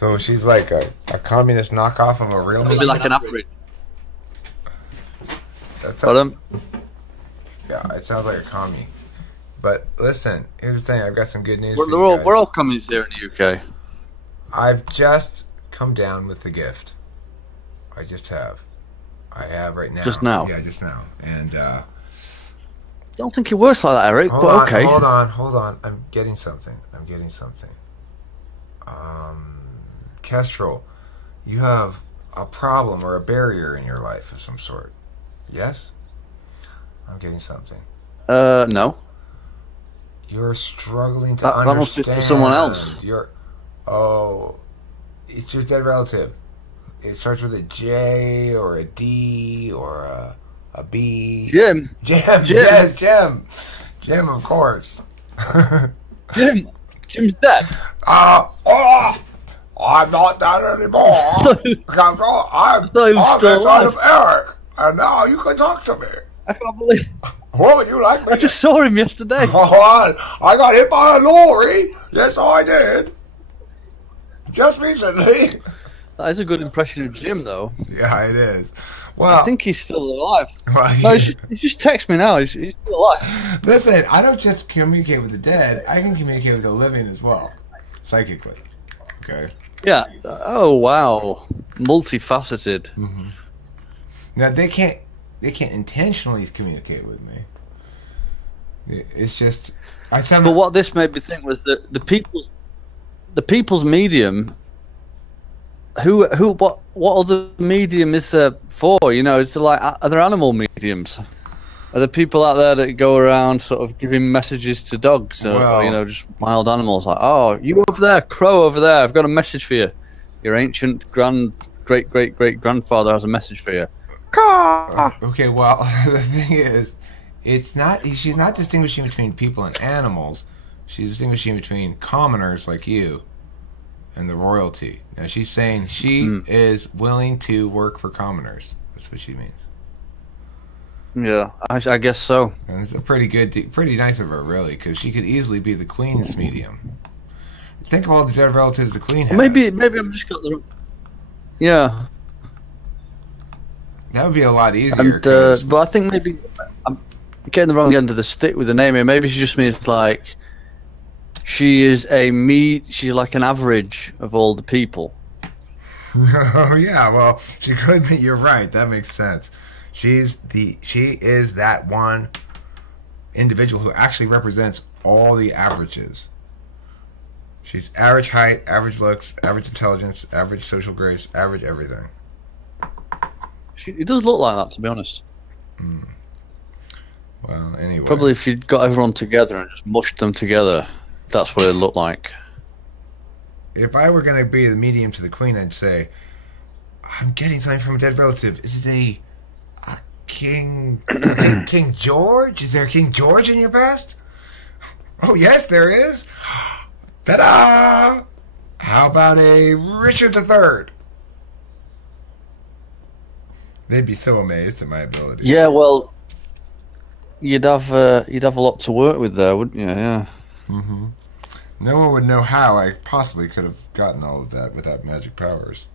So she's like a communist knockoff of a real. Maybe like an average. That's Pardon? Yeah, it sounds like a commie. But listen, here's the thing. I've got some good news. We're all commies here in the UK. I've just come down with the gift. I have right now. Just now? Yeah, just now. And I don't think it works like that, Eric, but okay. Hold on. I'm getting something. Kestrel, you have a problem or a barrier in your life of some sort. Yes? I'm getting something. No. You're struggling to understand. That must be for someone else. It's your dead relative. It starts with a J or a D or a B. Jim. Yes, Jim. Jim, of course. Jim's dead. I'm not that anymore. I'm still inside of Eric, and now you can talk to me. I can't believe. What would you like me? I just saw him yesterday. I got hit by a lorry. Yes, I did. Just recently. That is a good impression of Jim, though. Yeah, it is. Well, I think he's still alive. Well, no, he just texts me now. He's still alive. Listen, I don't just communicate with the dead. I can communicate with the living as well, psychically. Okay. Yeah. Oh wow, multifaceted. Mm-hmm. Now they can't intentionally communicate with me. It's just But what this made me think was that the people's medium. What other medium is there for? You know, it's like, are there animal mediums? Are there people out there that go around sort of giving messages to dogs, or you know, just wild animals? Like, oh, you over there, crow over there, I've got a message for you. Your ancient great grandfather has a message for you. Okay, well, the thing is, she's not distinguishing between people and animals. She's distinguishing between commoners like you and the royalty. Now she's saying she is willing to work for commoners. That's what she means. Yeah, I guess so. And it's a pretty nice of her, really, because she could easily be the queen's medium. Think of all the dead relatives the queen has. Maybe I've just got the. Yeah. That would be a lot easier. But I think maybe I'm getting the wrong end of the stick with the name here. Maybe she just means like she's like an average of all the people. Oh yeah, well she could be. You're right. That makes sense. She is that one individual who actually represents all the averages. She's average height, average looks, average intelligence, average social grace, average everything. It does look like that, to be honest. Well, anyway. Probably if you'd got everyone together and just mushed them together, that's what it'd look like. If I were going to be the medium to the queen, I'd say, I'm getting something from a dead relative. Is it a King George? Is there a King George in your past? Oh, yes, there is. Ta-da! How about a Richard III? They'd be so amazed at my ability. Yeah, well, you'd have a lot to work with there, wouldn't you? Yeah. Mm-hmm. No one would know how I possibly could have gotten all of that without magic powers.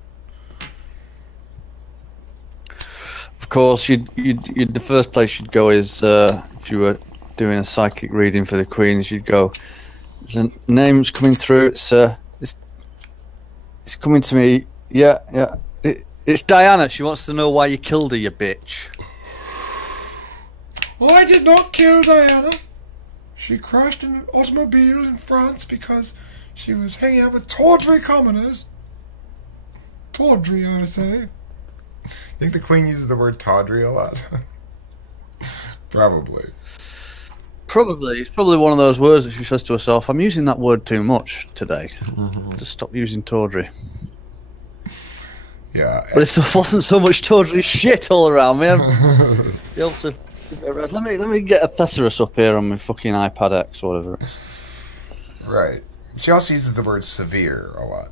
Of course, you'd the first place you'd go is if you were doing a psychic reading for the queen. You'd go. There's a name's coming through. It's coming to me. Yeah. It's Diana. She wants to know why you killed her, you bitch. I did not kill Diana. She crashed in an automobile in France because she was hanging out with tawdry commoners. Tawdry, I say. I think the queen uses the word tawdry a lot. Probably. It's probably one of those words that she says to herself, I'm using that word too much today. Just stop using tawdry. Yeah. But if there wasn't so much tawdry shit all around me, I'd be able to... Let me get a thesaurus up here on my fucking iPad X or whatever it is. Right. She also uses the word severe a lot.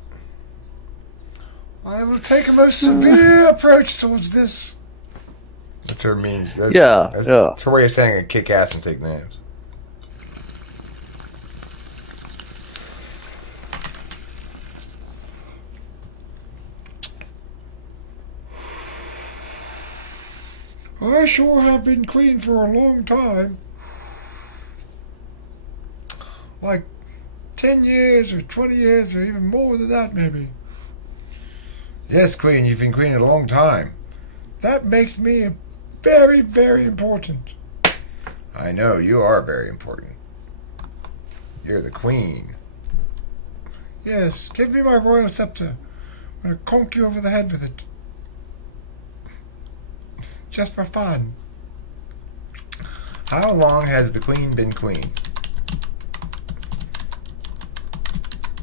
I will take a most severe approach towards this. That's her mean. Yeah. That's her way of saying I kick ass and take names. I sure have been queen for a long time. Like 10 years or 20 years or even more than that, maybe. Yes, queen, you've been queen a long time. That makes me very, very important. I know, you are very important. You're the queen. Yes, give me my royal scepter. I'm going to conk you over the head with it. Just for fun. How long has the queen been queen?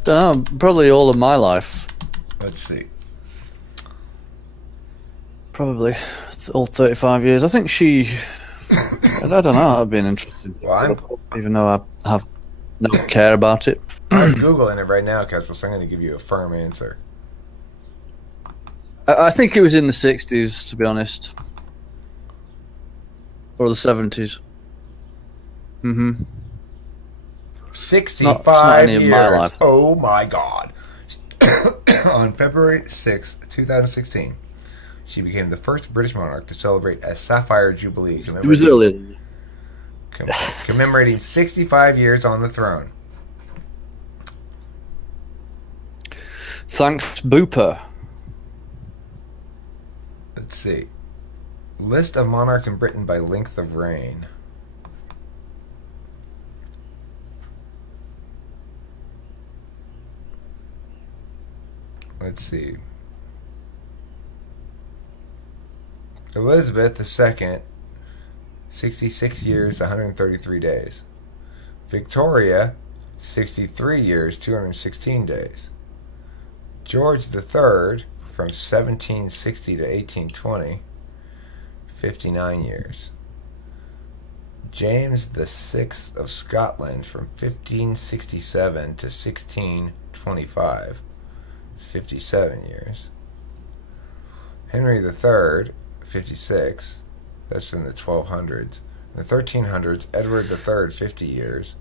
Don't know, probably all of my life. Let's see. Probably. It's all 35 years. I think she... I don't know, I've been interested. Well, even though I have no care about it. I'm Googling it right now, Kestrl, so I'm going to give you a firm answer. I think it was in the 60s, to be honest. Or the 70s. 65 years. My life. Oh my God. On February 6, 2016, she became the first British monarch to celebrate a Sapphire Jubilee. It was early. Commemorating 65 years on the throne. Thanks, Booper. Let's see. List of monarchs in Britain by length of reign. Let's see. Elizabeth II, 66 years, 133 days. Victoria, 63 years, 216 days. George III, from 1760 to 1820, 59 years. James VI of Scotland, from 1567 to 1625, 57 years. Henry III, 56. That's from the 1200s. In the 1300s, Edward III, 50 years.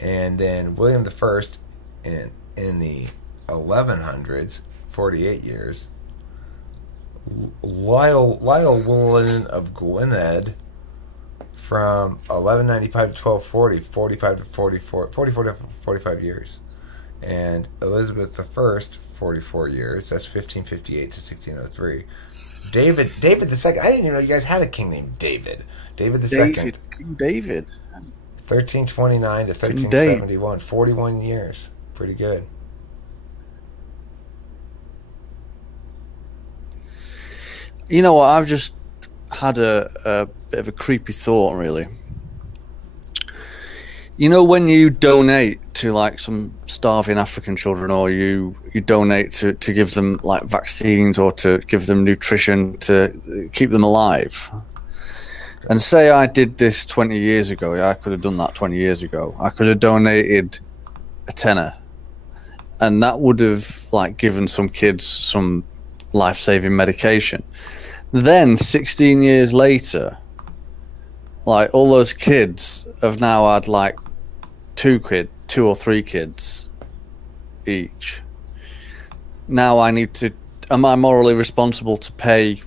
And then William I in the 1100s, 48 years. Lyle Llewellyn of Gwynedd from 1195 to 1240, 45 to 44 to 45 years. And Elizabeth I, 44 years. That's 1558 to 1603. David II. I didn't even know you guys had a king named David. David II. King David. 1329 to 1371. 41 years. Pretty good. You know what? I've just had a bit of a creepy thought, really. You know, when you donate to like some starving African children, or you donate to give them like vaccines or to give them nutrition to keep them alive. And say I did this 20 years ago. Yeah, I could have done that 20 years ago. I could have donated a tenner, and that would have like given some kids some life-saving medication. Then 16 years later, like all those kids have now had like two or three kids each. Now I need to, am I morally responsible to pay,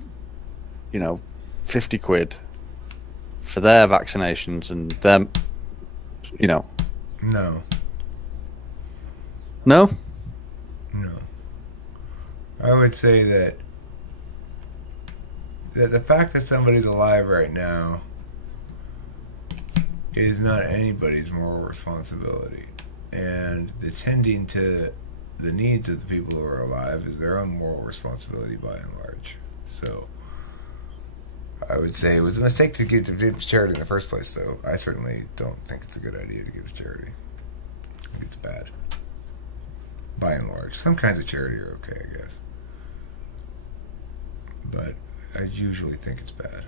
50 quid for their vaccinations and them, No. No? No. I would say that the fact that somebody's alive right now is not anybody's moral responsibility. And the tending to the needs of the people who are alive is their own moral responsibility by and large. So I would say it was a mistake to give to charity in the first place, though. I certainly don't think it's a good idea to give to charity. I think it's bad. By and large. Some kinds of charity are okay, I guess. But I usually think it's bad.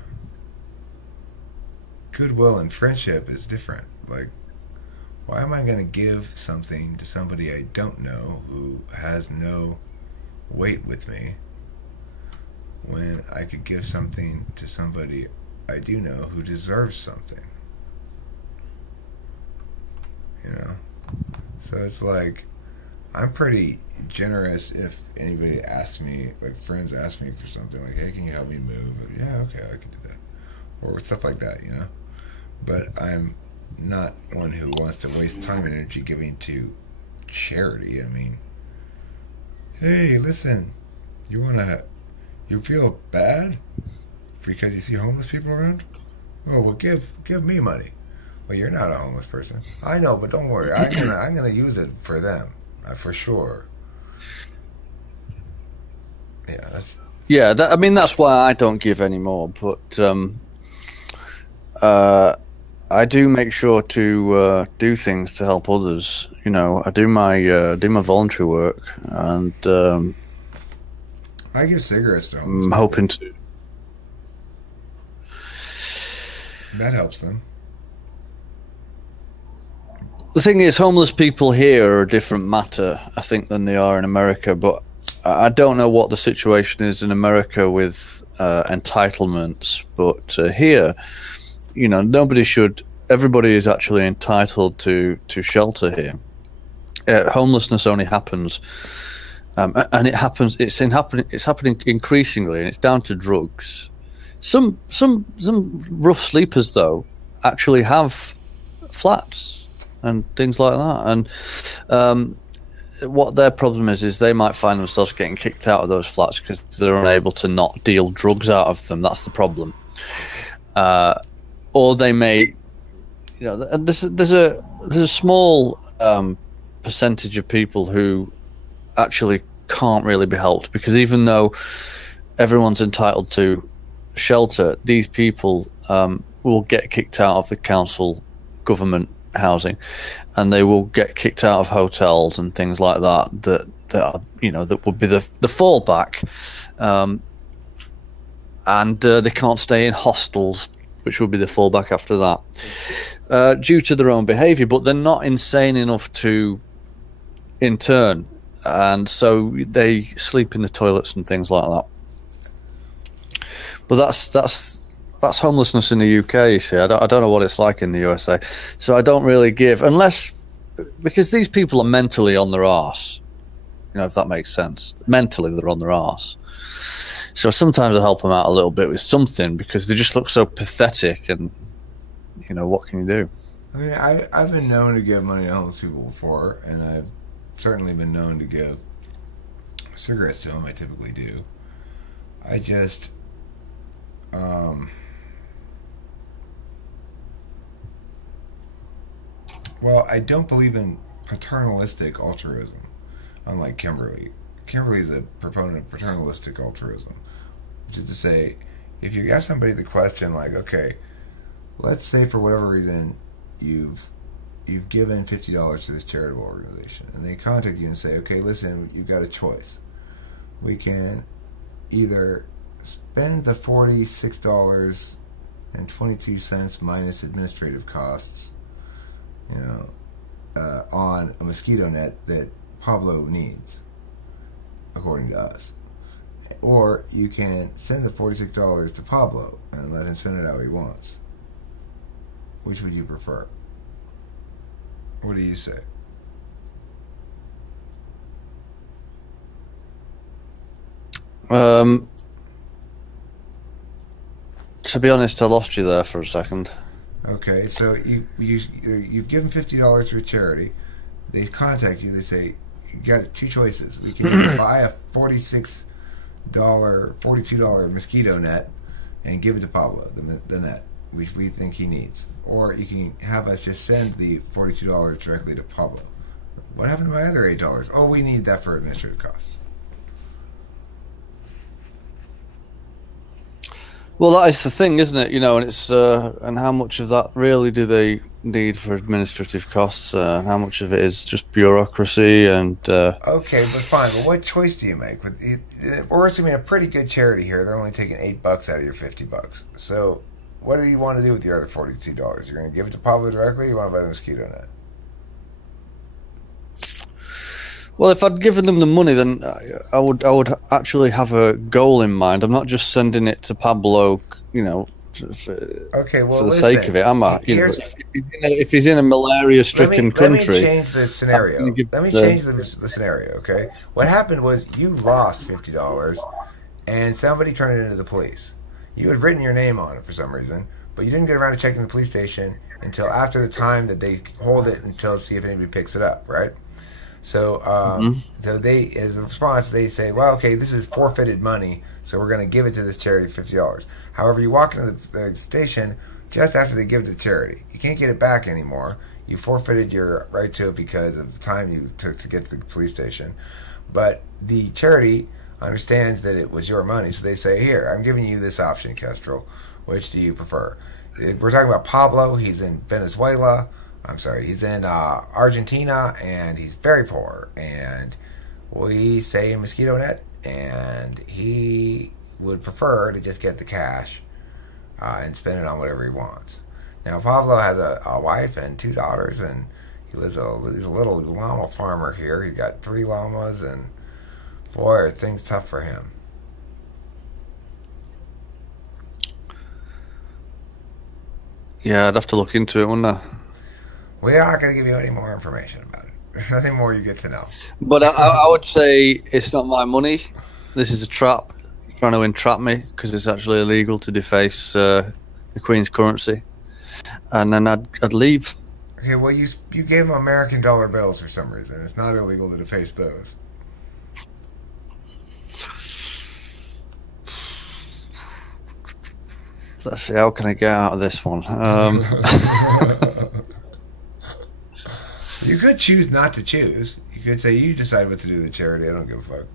Goodwill and friendship is different. Like, why am I going to give something to somebody I don't know who has no weight with me when I could give something to somebody I do know who deserves something? So it's like, I'm pretty generous if anybody asks me, like friends ask me for something, like, hey, can you help me move? Yeah, okay, I can do that. or stuff like that, you know. But I'm not one who wants to waste time and energy giving to charity. I mean, hey, listen, you feel bad because you see homeless people around? Oh, well, give me money. Well, you're not a homeless person. I know, but don't worry. I'm gonna use it for them, for sure. Yeah, I mean, that's why I don't give anymore. But I do make sure to do things to help others. You know, I do my voluntary work, and I give cigarettes to homeless people. I'm hoping to. That helps them. The thing is, homeless people here are a different matter, I think, than they are in America. But I don't know what the situation is in America with entitlements. But here, you know, everybody is actually entitled to shelter here. Homelessness only happens, and it's happening increasingly, and it's down to drugs. Some rough sleepers, though, actually have flats and things like that. And what their problem is they might find themselves getting kicked out of those flats because they're unable to not deal drugs out of them. That's the problem. Or they may, you know, there's a small percentage of people who actually can't really be helped, because even though everyone's entitled to shelter, these people will get kicked out of the council government housing, and they will get kicked out of hotels and things like that are, you know, that would be the fallback, and they can't stay in hostels, which would be the fallback after that, due to their own behavior. But they're not insane enough to intern, and so they sleep in the toilets and things like that. But that's homelessness in the UK, you see. I don't know what it's like in the USA. So I don't really give, because these people are mentally on their arse, you know, if that makes sense. Mentally, they're on their arse. So sometimes I help them out a little bit with something, because they just look so pathetic, and, you know, what can you do? I mean, I've been known to give money to homeless people before, and I've certainly been known to give cigarettes to them. I typically do. I just... well, I don't believe in paternalistic altruism, unlike Kimberly. Kimberly is a proponent of paternalistic altruism, which is to say, if you ask somebody the question, like, okay, let's say for whatever reason you've given $50 to this charitable organization, and they contact you and say, okay, listen, you've got a choice. We can either spend the $46.22 minus administrative costs, you know, on a mosquito net that Pablo needs, according to us. Or you can send the $46 to Pablo and let him spend it how he wants. Which would you prefer? What do you say? To be honest, I lost you there for a second. Okay, so you've given $50 to a charity. They contact you. They say, you got two choices. We can either buy a $42 mosquito net and give it to Pablo, the net, which we think he needs. Or you can have us just send the $42 directly to Pablo. What happened to my other $8? Oh, we need that for administrative costs. Well, that is the thing, isn't it? You know, and it's and how much of that really do they need for administrative costs? And how much of it is just bureaucracy? And okay, but fine. But what choice do you make? We're assuming a pretty good charity here. They're only taking $8 out of your $50. So, what do you want to do with your other $42? You're going to give it to Pablo directly, or you want to buy the mosquito net? Well, if I'd given them the money, then I would actually have a goal in mind. I'm not just sending it to Pablo, you know, for the sake of it, am I? You know, if he's in a malaria-stricken country... Let me change the scenario. Let me change the scenario, okay? What happened was you lost $50, and somebody turned it into the police. You had written your name on it for some reason, but you didn't get around to checking the police station until after the time that they hold it until see if anybody picks it up, right? So, so they, as a response, they say, well, okay, this is forfeited money, so we're going to give it to this charity, $50. However, you walk into the station just after they give it to charity. You can't get it back anymore. You forfeited your right to it because of the time you took to get to the police station. But the charity understands that it was your money, so they say, here, I'm giving you this option, Kestrel. Which do you prefer? We're talking about Pablo. He's in Venezuela. I'm sorry, he's in Argentina, and he's very poor. And we say mosquito net, and he would prefer to just get the cash and spend it on whatever he wants. Now, Pablo has a wife and 2 daughters, and he's a little llama farmer here. He's got 3 llamas, and boy, are things tough for him. Yeah, I'd have to look into it, wouldn't I? We're not going to give you any more information about it. There's nothing more you get to know. But I would say it's not my money. This is a trap. You're trying to entrap me because it's actually illegal to deface the Queen's currency. And then I'd leave. Okay, well, you gave them American dollar bills for some reason. It's not illegal to deface those. Let's see, how can I get out of this one? You could choose not to choose. You could say, you decide what to do with the charity. I don't give a fuck.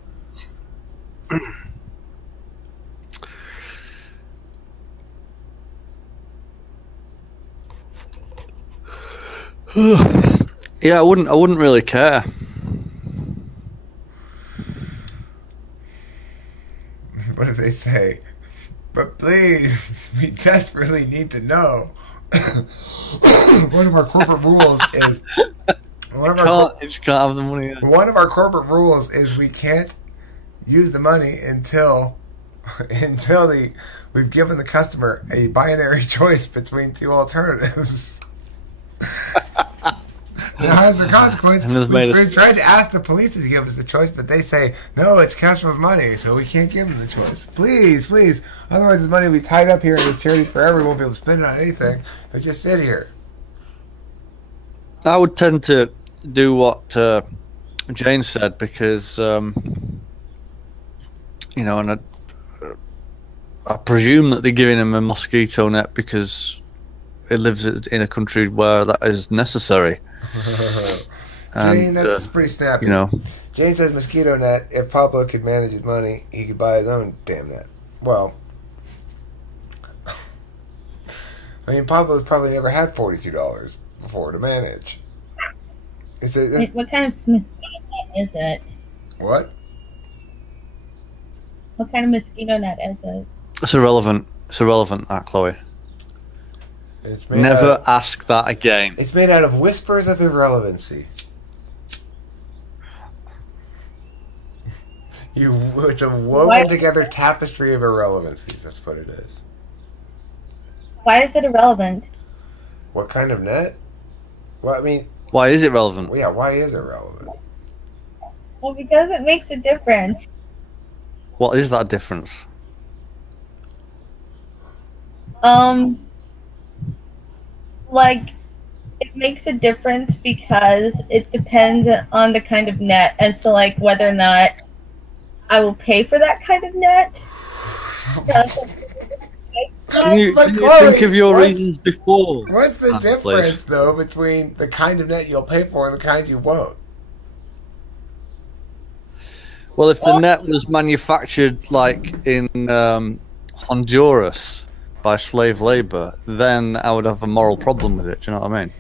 Yeah, I wouldn't really care. What if they say, but please, we desperately need to know. One of our corporate rules is one of our corporate rules is we can't use the money until we've given the customer a binary choice between 2 alternatives. Now, as a consequence, we've tried to ask the police to give us the choice, but they say, no, it's Kestrel's money, so we can't give them the choice. Please, please. Otherwise, the money will be tied up here in this charity forever. We won't be able to spend it on anything. But just sit here. I would tend to do what Jane said because, you know, and I presume that they're giving him a mosquito net because it lives in a country where that is necessary. Jane, that's pretty snappy. You know, Jane says mosquito net. If Pablo could manage his money, he could buy his own damn net. Well, I mean, Pablo's probably never had $42 before to manage. What kind of mosquito net is it? What? What kind of mosquito net is it? It's irrelevant. It's irrelevant, that, Chloe. Never ask that again. It's made out of whispers of irrelevancy. It's a woven together tapestry of irrelevancies. That's what it is. Why is it irrelevant? What kind of net? Well, I mean... Why is it relevant? Well, yeah, why is it relevant? Well, because it makes a difference. What is that difference? Like, it makes a difference because it depends on the kind of net, and so, like, whether or not I will pay for that kind of net. Can you think of your reasons before? What's the difference, though, between the kind of net you'll pay for and the kind you won't? Well, if the net was manufactured, like, in Honduras by slave labor, then I would have a moral problem with it. Do you know what I mean?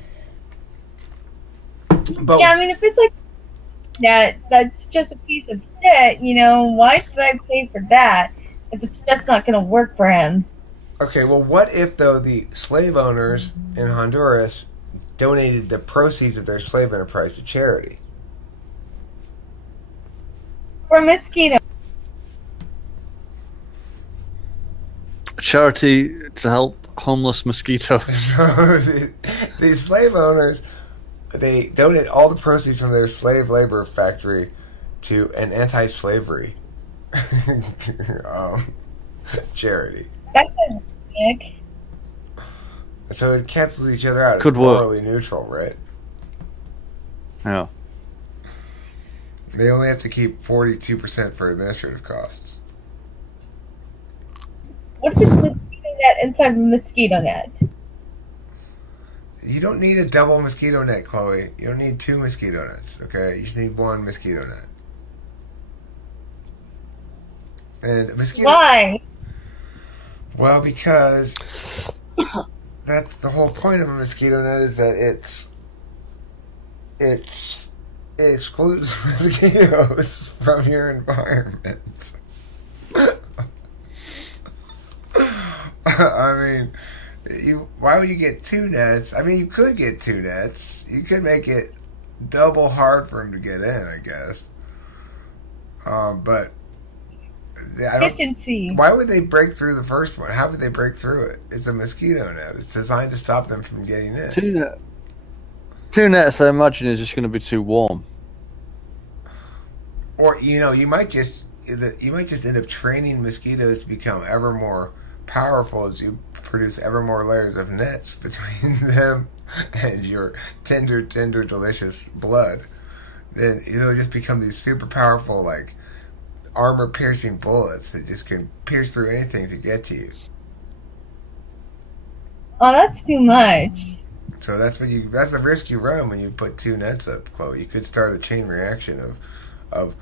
But yeah, I mean, if it's like that's just a piece of shit, you know, why should I pay for that if it's just not going to work for him? Okay, well, what if, though, the slave owners in Honduras donated the proceeds of their slave enterprise to charity? For mosquito. Charity to help homeless mosquitoes. The slave owners, they donate all the proceeds from their slave labor factory to an anti-slavery charity. That's a Nick. So it cancels each other out. It's Could work. morally neutral, right? Yeah. They only have to keep 42% for administrative costs. What if it's mosquito net inside of a mosquito net? You don't need a double mosquito net, Chloe. You don't need 2 mosquito nets, okay? You just need 1 mosquito net. And mosquito. Why? Well, because that's the whole point of a mosquito net is that it excludes mosquitoes from your environment. I mean, why would you get 2 nets? I mean, you could get 2 nets. You could make it double hard for them to get in, I guess. But Efficiency. why would they break through the first one? How would they break through it? It's a mosquito net. It's designed to stop them from getting in. 2 nets, I imagine, is just going to be too warm. Or you might just end up training mosquitoes to become ever more powerful as you produce ever more layers of nets between them and your tender, delicious blood. Then it'll just become these super powerful, like, armor-piercing bullets that just can pierce through anything to get to you. Oh, that's too much. So that's a risk you run when you put 2 nets up, Chloe. You could start a chain reaction of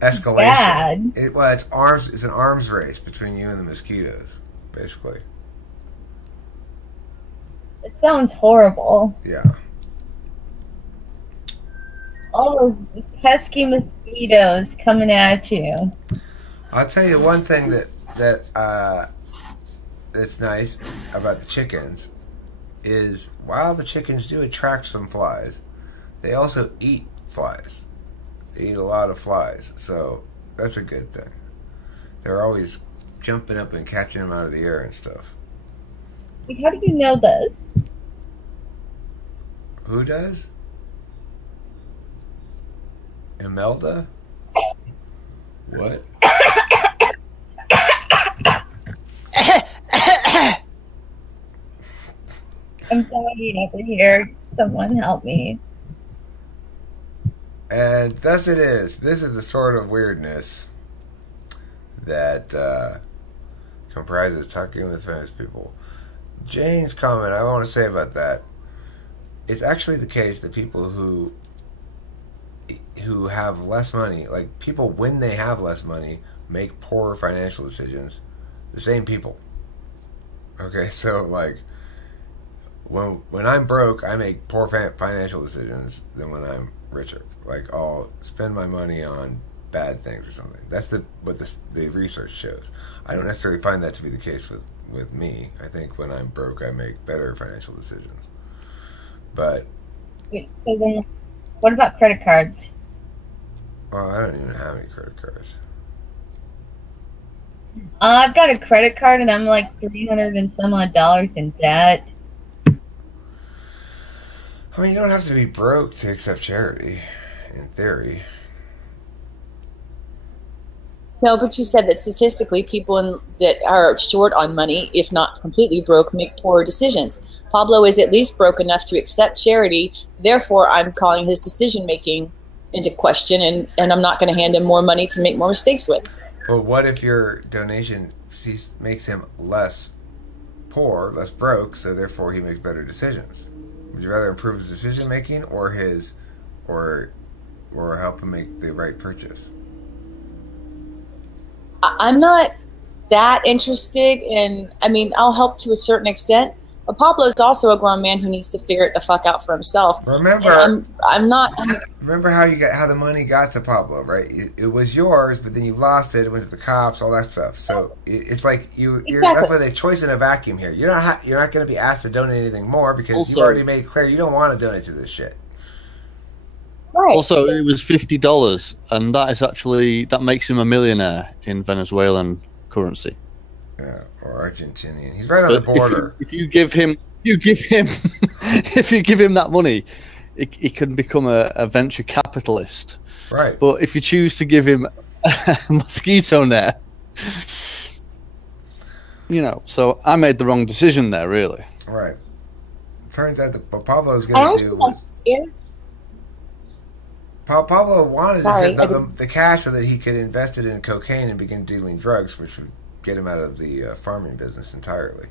escalation. Bad. It's an arms race between you and the mosquitoes, basically. It sounds horrible. Yeah. All those pesky mosquitoes coming at you. I'll tell you one thing that's nice about the chickens is while the chickens do attract some flies, they also eat flies. They eat a lot of flies, so that's a good thing. They're always jumping up and catching them out of the air and stuff. How do you know this? Who does? Imelda? What? I'm dying over here. Someone help me. And thus it is. This is the sort of weirdness that comprises talking with famous people. Jane's comment, I want to say about that. It's actually the case that people who have less money, like people when they have less money, make poorer financial decisions. The same people. Okay, so like when I'm broke, I make poor financial decisions than when I'm richer. Like I'll spend my money on bad things or something. That's what the research shows. I don't necessarily find that to be the case with me. I think when I'm broke, I make better financial decisions. But Wait, so then, what about credit cards? well, I don't even have any credit cards. I've got a credit card and I'm like $300 and some odd in debt. I mean, you don't have to be broke to accept charity, in theory. No, but you said that statistically, people that are short on money, if not completely broke, make poorer decisions. Pablo is at least broke enough to accept charity. Therefore, I'm calling his decision-making into question, and I'm not going to hand him more money to make more mistakes with. Well, what if your donation makes him less poor, less broke, so therefore he makes better decisions? Would you rather improve his decision-making or help him make the right purchase? I'm not that interested in, I mean, I'll help to a certain extent, but Pablo's also a grown man who needs to figure it the fuck out for himself. Remember, remember how the money got to Pablo, right? It was yours, but then you lost it. It went to the cops, all that stuff. So it's like you're left with a choice in a vacuum here. You're not going to be asked to donate anything more because you already made clear you don't want to donate to this shit. Right. Also, it was $50, and that makes him a millionaire in Venezuelan currency. Yeah, or Argentinian. He's right on the border. If you give him that money, he can become a venture capitalist. Right. But if you choose to give him a mosquito net, You know, so I made the wrong decision there, really. Right. Turns out that what Pablo's going to do was... Pablo wanted the cash so that he could invest it in cocaine and begin dealing drugs, which would get him out of the farming business entirely.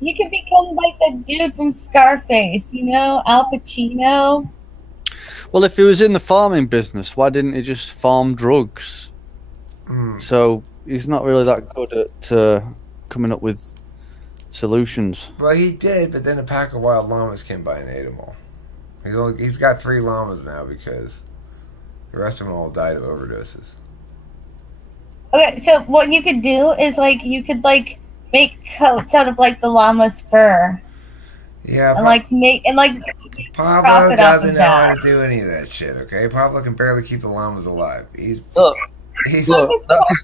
He could become like the dude from Scarface, you know, Al Pacino. Well, if he was in the farming business, why didn't he just farm drugs? So he's not really that good at coming up with solutions. Well, he did, but then a pack of wild llamas came by and ate them all. He's got 3 llamas now because the rest of them all died of overdoses. Okay, so what you could do is like you could like make coats out of like the llama's fur. Yeah, and Pablo doesn't know how to do any of that shit. Okay, Pablo can barely keep the llamas alive. Look,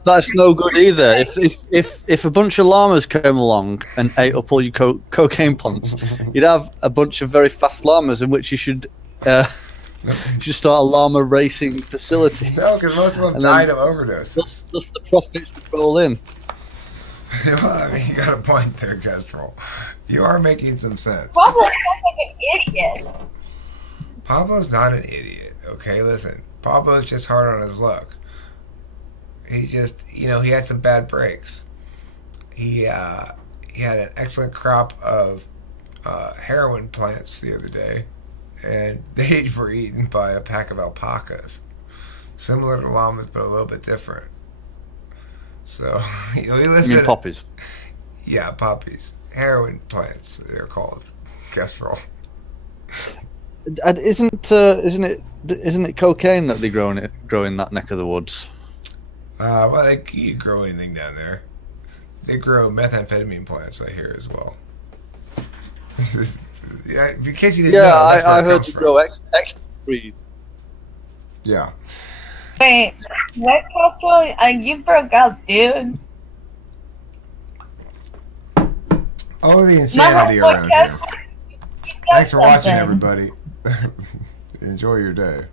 that's no good either. If a bunch of llamas came along and ate up all your cocaine plants, you'd have a bunch of very fast llamas in which you should start a llama racing facility. No, because most of them died of overdoses. Plus the profits would roll in. Well, I mean, you got a point there, Kestrel. You are making some sense. Pablo sounds like an idiot. Pablo's not an idiot, okay? Listen, Pablo's just hard on his luck. He just, he had some bad breaks. He had an excellent crop of heroin plants the other day, and they were eaten by a pack of alpacas. Similar to llamas, but a little bit different. So, he listened. You mean poppies? Yeah, poppies. Heroin plants, they're called. Kestrel. Isn't it cocaine that they grow in that neck of the woods? Well, they can grow anything down there. They grow methamphetamine plants, I hear, as well. In case you didn't know, I heard you grow extra. Yeah. Wait, what, Kestrel? You broke up, dude. Oh, the insanity around here. Thanks for watching, everybody. Enjoy your day.